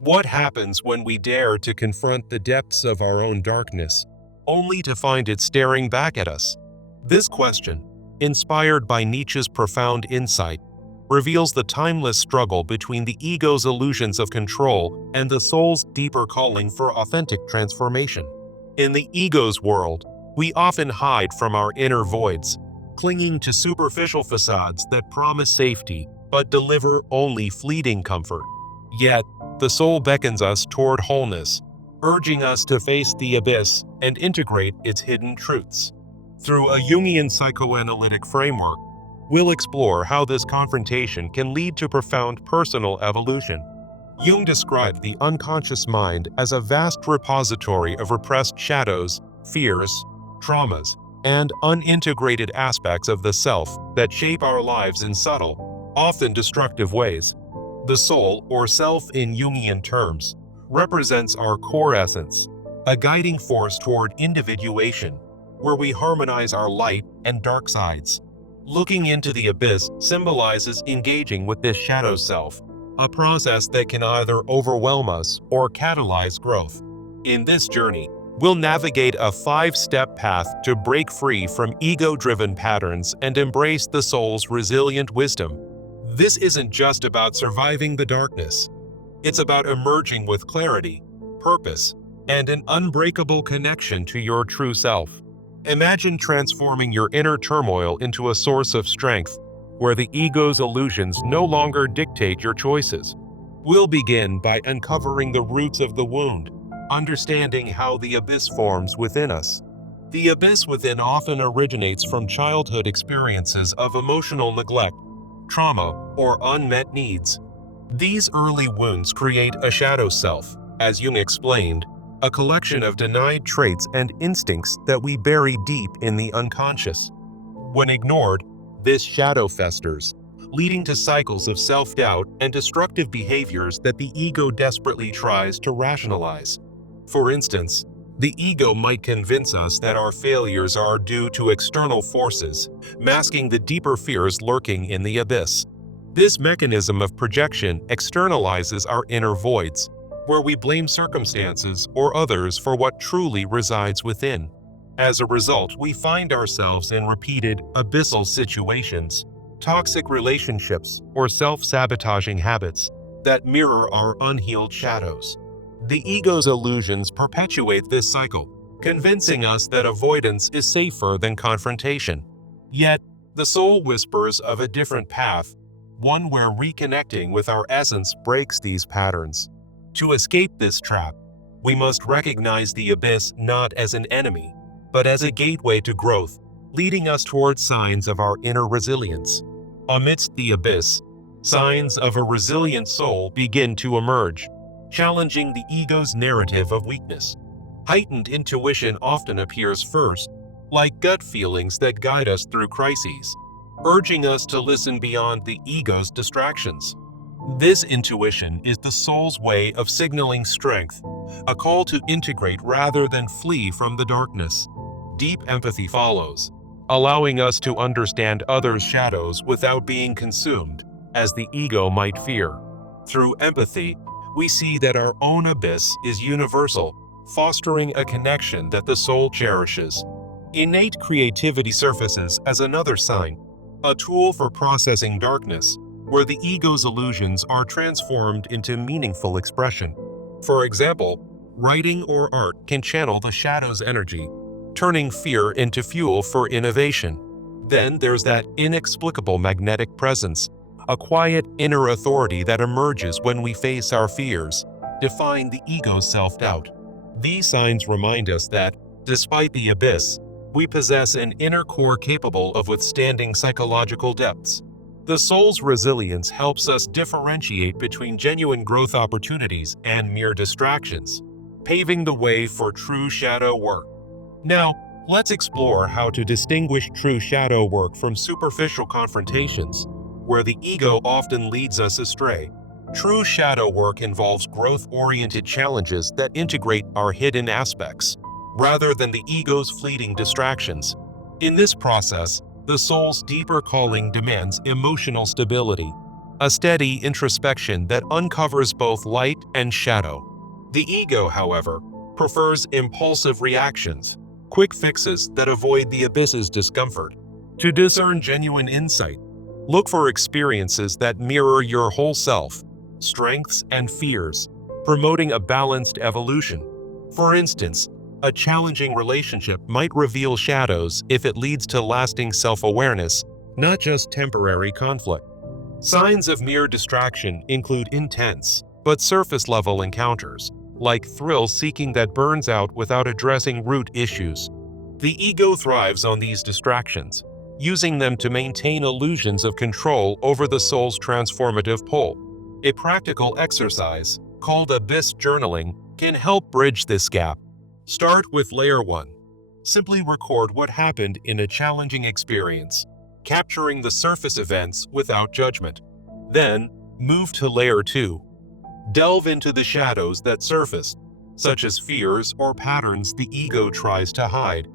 What happens when we dare to confront the depths of our own darkness, only to find it staring back at us? This question, inspired by Nietzsche's profound insight, reveals the timeless struggle between the ego's illusions of control and the soul's deeper calling for authentic transformation. In the ego's world, we often hide from our inner voids, clinging to superficial facades that promise safety but deliver only fleeting comfort. Yet, the soul beckons us toward wholeness, urging us to face the abyss and integrate its hidden truths. Through a Jungian psychoanalytic framework, we'll explore how this confrontation can lead to profound personal evolution. Jung described the unconscious mind as a vast repository of repressed shadows, fears, traumas, and unintegrated aspects of the self that shape our lives in subtle, often destructive ways. The soul, or self in Jungian terms, represents our core essence, a guiding force toward individuation, where we harmonize our light and dark sides. Looking into the abyss symbolizes engaging with this shadow self, a process that can either overwhelm us or catalyze growth. In this journey, we'll navigate a 5-step path to break free from ego-driven patterns and embrace the soul's resilient wisdom. This isn't just about surviving the darkness. It's about emerging with clarity, purpose, and an unbreakable connection to your true self. Imagine transforming your inner turmoil into a source of strength, where the ego's illusions no longer dictate your choices. We'll begin by uncovering the roots of the wound, understanding how the abyss forms within us. The abyss within often originates from childhood experiences of emotional neglect, trauma, or unmet needs. These early wounds create a shadow self, as Jung explained, a collection of denied traits and instincts that we bury deep in the unconscious. When ignored, this shadow festers, leading to cycles of self-doubt and destructive behaviors that the ego desperately tries to rationalize. For instance, the ego might convince us that our failures are due to external forces, masking the deeper fears lurking in the abyss. This mechanism of projection externalizes our inner voids, where we blame circumstances or others for what truly resides within. As a result, we find ourselves in repeated abyssal situations, toxic relationships, or self-sabotaging habits that mirror our unhealed shadows. The ego's illusions perpetuate this cycle, convincing us that avoidance is safer than confrontation. Yet, the soul whispers of a different path, one where reconnecting with our essence breaks these patterns. To escape this trap, we must recognize the abyss not as an enemy, but as a gateway to growth, leading us towards signs of our inner resilience. Amidst the abyss, signs of a resilient soul begin to emerge, challenging the ego's narrative of weakness. Heightened intuition often appears first, like gut feelings that guide us through crises, urging us to listen beyond the ego's distractions. This intuition is the soul's way of signaling strength, a call to integrate rather than flee from the darkness. Deep empathy follows, allowing us to understand others' shadows without being consumed, as the ego might fear. Through empathy, we see that our own abyss is universal, fostering a connection that the soul cherishes. Innate creativity surfaces as another sign, a tool for processing darkness, where the ego's illusions are transformed into meaningful expression. For example, writing or art can channel the shadow's energy, turning fear into fuel for innovation. Then there's that inexplicable magnetic presence, a quiet inner authority that emerges when we face our fears, defying the ego's self-doubt. These signs remind us that, despite the abyss, we possess an inner core capable of withstanding psychological depths. The soul's resilience helps us differentiate between genuine growth opportunities and mere distractions, paving the way for true shadow work. Now, let's explore how to distinguish true shadow work from superficial confrontations, where the ego often leads us astray. True shadow work involves growth-oriented challenges that integrate our hidden aspects, rather than the ego's fleeting distractions. In this process, the soul's deeper calling demands emotional stability, a steady introspection that uncovers both light and shadow. The ego, however, prefers impulsive reactions, quick fixes that avoid the abyss's discomfort. To discern genuine insight, look for experiences that mirror your whole self, strengths and fears, promoting a balanced evolution. For instance, a challenging relationship might reveal shadows if it leads to lasting self-awareness, not just temporary conflict. Signs of mere distraction include intense, but surface-level encounters, like thrill-seeking that burns out without addressing root issues. The ego thrives on these distractions, using them to maintain illusions of control over the soul's transformative pull. A practical exercise, called abyss journaling, can help bridge this gap. Start with Layer 1. Simply record what happened in a challenging experience, capturing the surface events without judgment. Then, move to Layer 2. Delve into the shadows that surfaced, such as fears or patterns the ego tries to hide.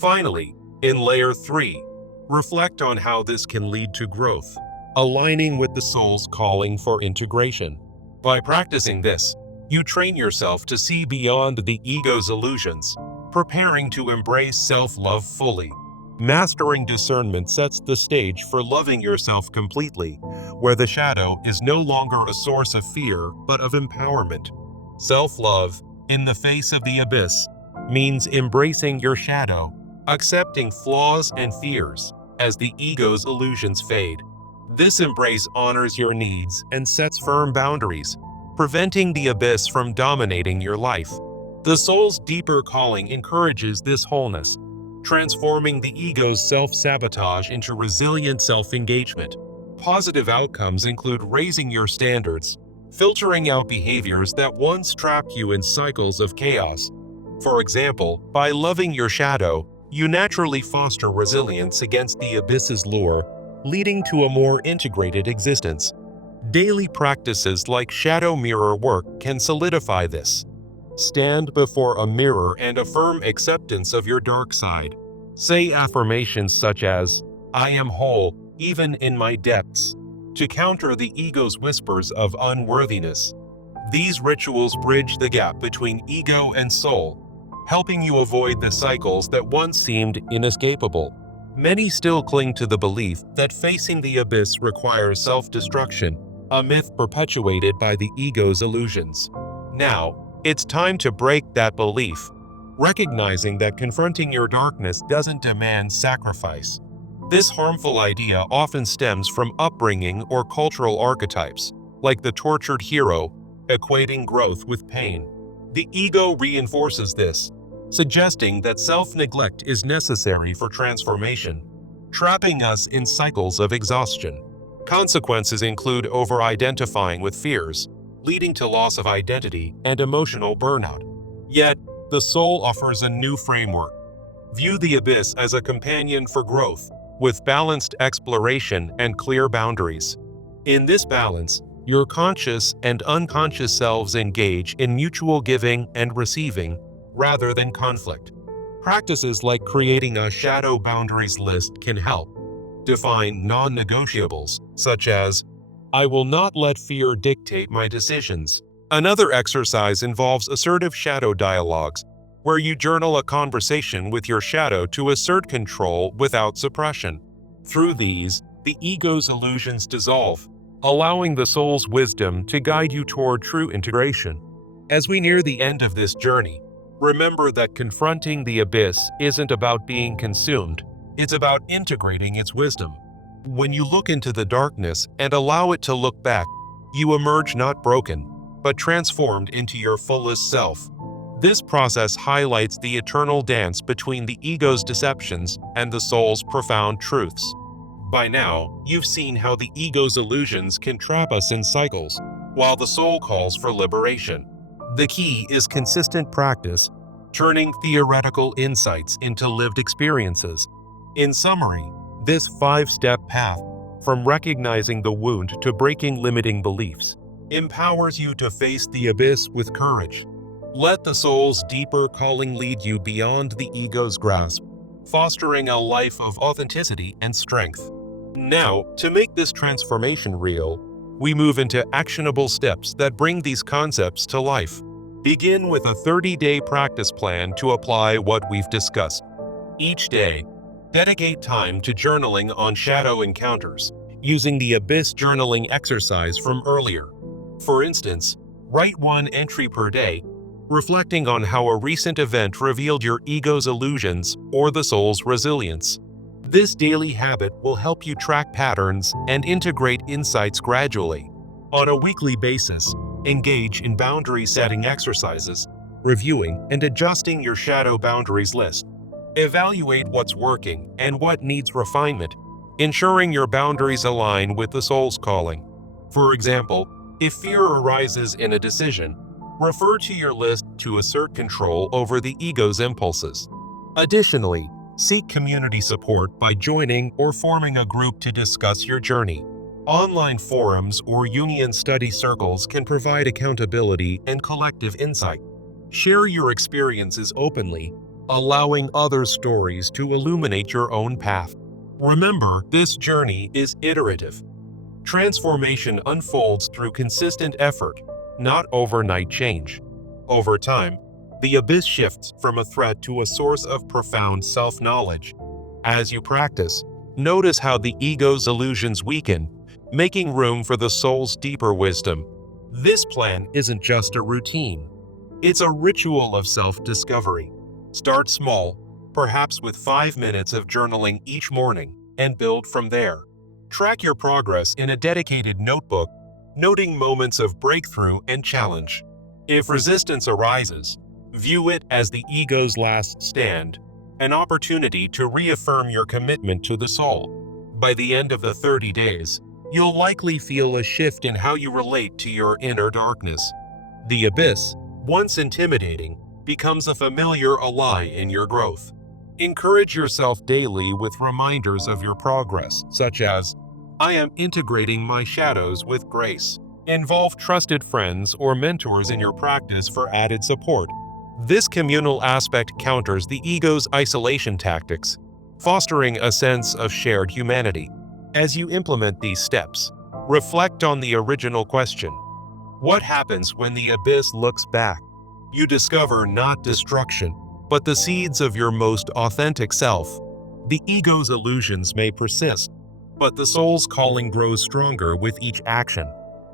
Finally, in Layer 3, reflect on how this can lead to growth, aligning with the soul's calling for integration. By practicing this, you train yourself to see beyond the ego's illusions, preparing to embrace self-love fully. Mastering discernment sets the stage for loving yourself completely, where the shadow is no longer a source of fear but of empowerment. Self-love, in the face of the abyss, means embracing your shadow, accepting flaws and fears as the ego's illusions fade. This embrace honors your needs and sets firm boundaries, preventing the abyss from dominating your life. The soul's deeper calling encourages this wholeness, transforming the ego's self-sabotage into resilient self-engagement. Positive outcomes include raising your standards, filtering out behaviors that once trapped you in cycles of chaos. For example, by loving your shadow, you naturally foster resilience against the abyss's lure, leading to a more integrated existence. Daily practices like shadow mirror work can solidify this. Stand before a mirror and affirm acceptance of your dark side. Say affirmations such as, "I am whole, even in my depths," to counter the ego's whispers of unworthiness. These rituals bridge the gap between ego and soul, helping you avoid the cycles that once seemed inescapable. Many still cling to the belief that facing the abyss requires self-destruction, a myth perpetuated by the ego's illusions. Now, it's time to break that belief, recognizing that confronting your darkness doesn't demand sacrifice. This harmful idea often stems from upbringing or cultural archetypes, like the tortured hero, equating growth with pain. The ego reinforces this, suggesting that self-neglect is necessary for transformation, trapping us in cycles of exhaustion. Consequences include over-identifying with fears, leading to loss of identity and emotional burnout. Yet, the soul offers a new framework. View the abyss as a companion for growth, with balanced exploration and clear boundaries. In this balance, your conscious and unconscious selves engage in mutual giving and receiving, rather than conflict. Practices like creating a shadow boundaries list can help. Define non-negotiables, such as, "I will not let fear dictate my decisions." Another exercise involves assertive shadow dialogues, where you journal a conversation with your shadow to assert control without suppression. Through these, the ego's illusions dissolve, allowing the soul's wisdom to guide you toward true integration. As we near the end of this journey, remember that confronting the abyss isn't about being consumed. It's about integrating its wisdom. When you look into the darkness and allow it to look back, you emerge not broken, but transformed into your fullest self. This process highlights the eternal dance between the ego's deceptions and the soul's profound truths. By now, you've seen how the ego's illusions can trap us in cycles, while the soul calls for liberation. The key is consistent practice, turning theoretical insights into lived experiences. In summary, this 5-step path, from recognizing the wound to breaking limiting beliefs, empowers you to face the abyss with courage. Let the soul's deeper calling lead you beyond the ego's grasp, fostering a life of authenticity and strength. Now, to make this transformation real, we move into actionable steps that bring these concepts to life. Begin with a 30-day practice plan to apply what we've discussed. Each day, dedicate time to journaling on shadow encounters, using the Abyss journaling exercise from earlier. For instance, write one entry per day, reflecting on how a recent event revealed your ego's illusions or the soul's resilience. This daily habit will help you track patterns and integrate insights gradually. On a weekly basis, engage in boundary-setting exercises, reviewing and adjusting your shadow boundaries list. Evaluate what's working and what needs refinement, ensuring your boundaries align with the soul's calling. For example, if fear arises in a decision, refer to your list to assert control over the ego's impulses. Additionally, seek community support by joining or forming a group to discuss your journey. Online forums or Jungian study circles can provide accountability and collective insight. Share your experiences openly, allowing others' stories to illuminate your own path. Remember, this journey is iterative. Transformation unfolds through consistent effort, not overnight change. Over time, the abyss shifts from a threat to a source of profound self-knowledge. As you practice, notice how the ego's illusions weaken, making room for the soul's deeper wisdom. This plan isn't just a routine. It's a ritual of self-discovery. Start small, perhaps with 5 minutes of journaling each morning, and build from there. Track your progress in a dedicated notebook, noting moments of breakthrough and challenge. If resistance arises, view it as the ego's last stand, an opportunity to reaffirm your commitment to the soul. By the end of the 30 days, you'll likely feel a shift in how you relate to your inner darkness. The abyss, once intimidating, becomes a familiar ally in your growth. Encourage yourself daily with reminders of your progress, such as, "I am integrating my shadows with grace." Involve trusted friends or mentors in your practice for added support. This communal aspect counters the ego's isolation tactics, fostering a sense of shared humanity. As you implement these steps, reflect on the original question. What happens when the abyss looks back? You discover not destruction, but the seeds of your most authentic self. The ego's illusions may persist, but the soul's calling grows stronger with each action.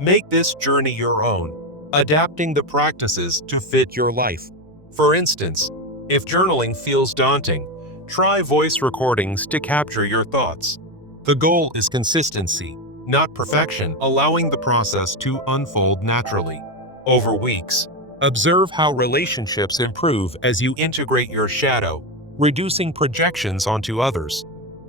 Make this journey your own, adapting the practices to fit your life. For instance, if journaling feels daunting, try voice recordings to capture your thoughts. The goal is consistency, not perfection, allowing the process to unfold naturally. Over weeks, observe how relationships improve as you integrate your shadow, reducing projections onto others.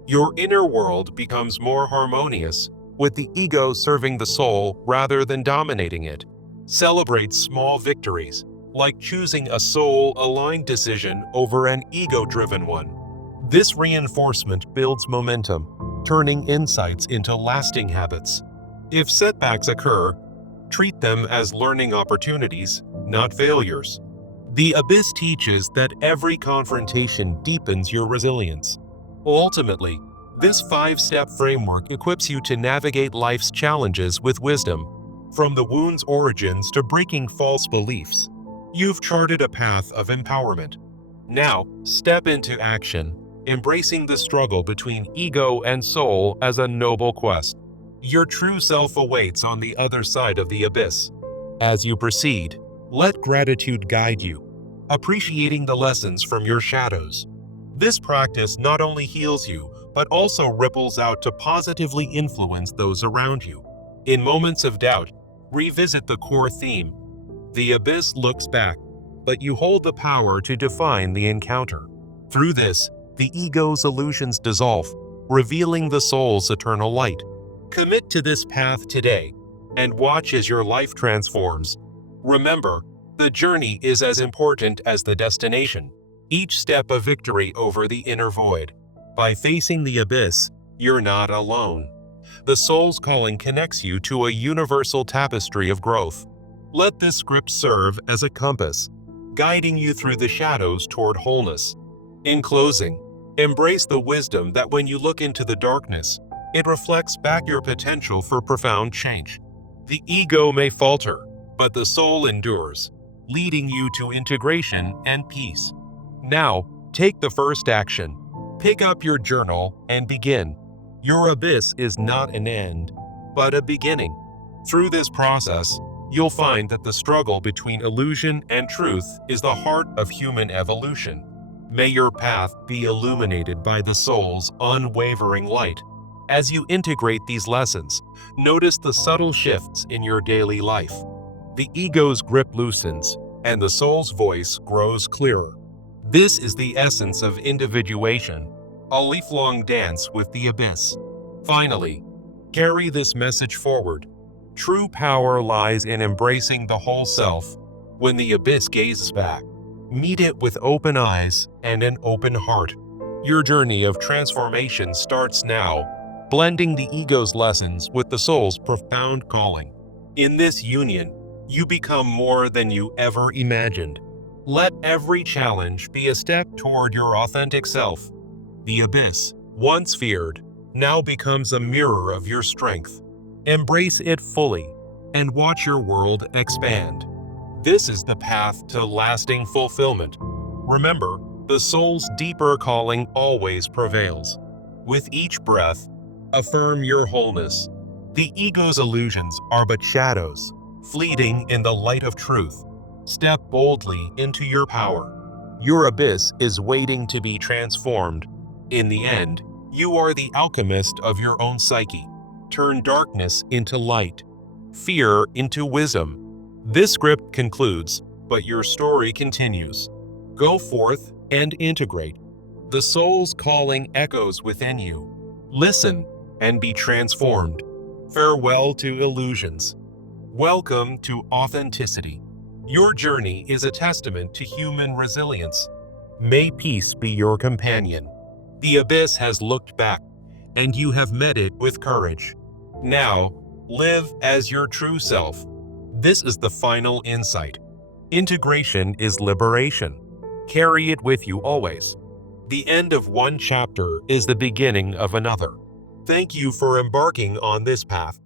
Your inner world becomes more harmonious, with the ego serving the soul rather than dominating it. Celebrate small victories, like choosing a soul-aligned decision over an ego-driven one. This reinforcement builds momentum, turning insights into lasting habits. If setbacks occur, treat them as learning opportunities, not failures. The abyss teaches that every confrontation deepens your resilience. Ultimately, this 5-step framework equips you to navigate life's challenges with wisdom. From the wound's origins to breaking false beliefs, you've charted a path of empowerment. Now, step into action, embracing the struggle between ego and soul as a noble quest. Your true self awaits on the other side of the abyss. As you proceed, let gratitude guide you, appreciating the lessons from your shadows. This practice not only heals you, but also ripples out to positively influence those around you. In moments of doubt, revisit the core theme. The abyss looks back, but you hold the power to define the encounter. Through this, the ego's illusions dissolve, revealing the soul's eternal light. Commit to this path today, and watch as your life transforms. Remember, the journey is as important as the destination, each step a victory over the inner void. By facing the abyss, you're not alone. The soul's calling connects you to a universal tapestry of growth. Let this script serve as a compass, guiding you through the shadows toward wholeness. In closing, embrace the wisdom that when you look into the darkness, it reflects back your potential for profound change. The ego may falter, but the soul endures, leading you to integration and peace. Now, take the first action. Pick up your journal and begin. Your abyss is not an end, but a beginning. Through this process, you'll find that the struggle between illusion and truth is the heart of human evolution. May your path be illuminated by the soul's unwavering light. As you integrate these lessons, notice the subtle shifts in your daily life. The ego's grip loosens, and the soul's voice grows clearer. This is the essence of individuation, a lifelong dance with the abyss. Finally, carry this message forward. True power lies in embracing the whole self. When the abyss gazes back, meet it with open eyes and an open heart. Your journey of transformation starts now, blending the ego's lessons with the soul's profound calling. In this union, you become more than you ever imagined. Let every challenge be a step toward your authentic self. The abyss, once feared, now becomes a mirror of your strength. Embrace it fully and watch your world expand. This is the path to lasting fulfillment. Remember, the soul's deeper calling always prevails. With each breath, affirm your wholeness. The ego's illusions are but shadows, fleeting in the light of truth. Step boldly into your power. Your abyss is waiting to be transformed. In the end, you are the alchemist of your own psyche. Turn darkness into light, fear into wisdom. This script concludes, but your story continues. Go forth and integrate. The soul's calling echoes within you. Listen and be transformed. Farewell to illusions. Welcome to authenticity. Your journey is a testament to human resilience. May peace be your companion. The abyss has looked back, and you have met it with courage. Now, live as your true self. This is the final insight. Integration is liberation. Carry it with you always. The end of one chapter is the beginning of another. Thank you for embarking on this path.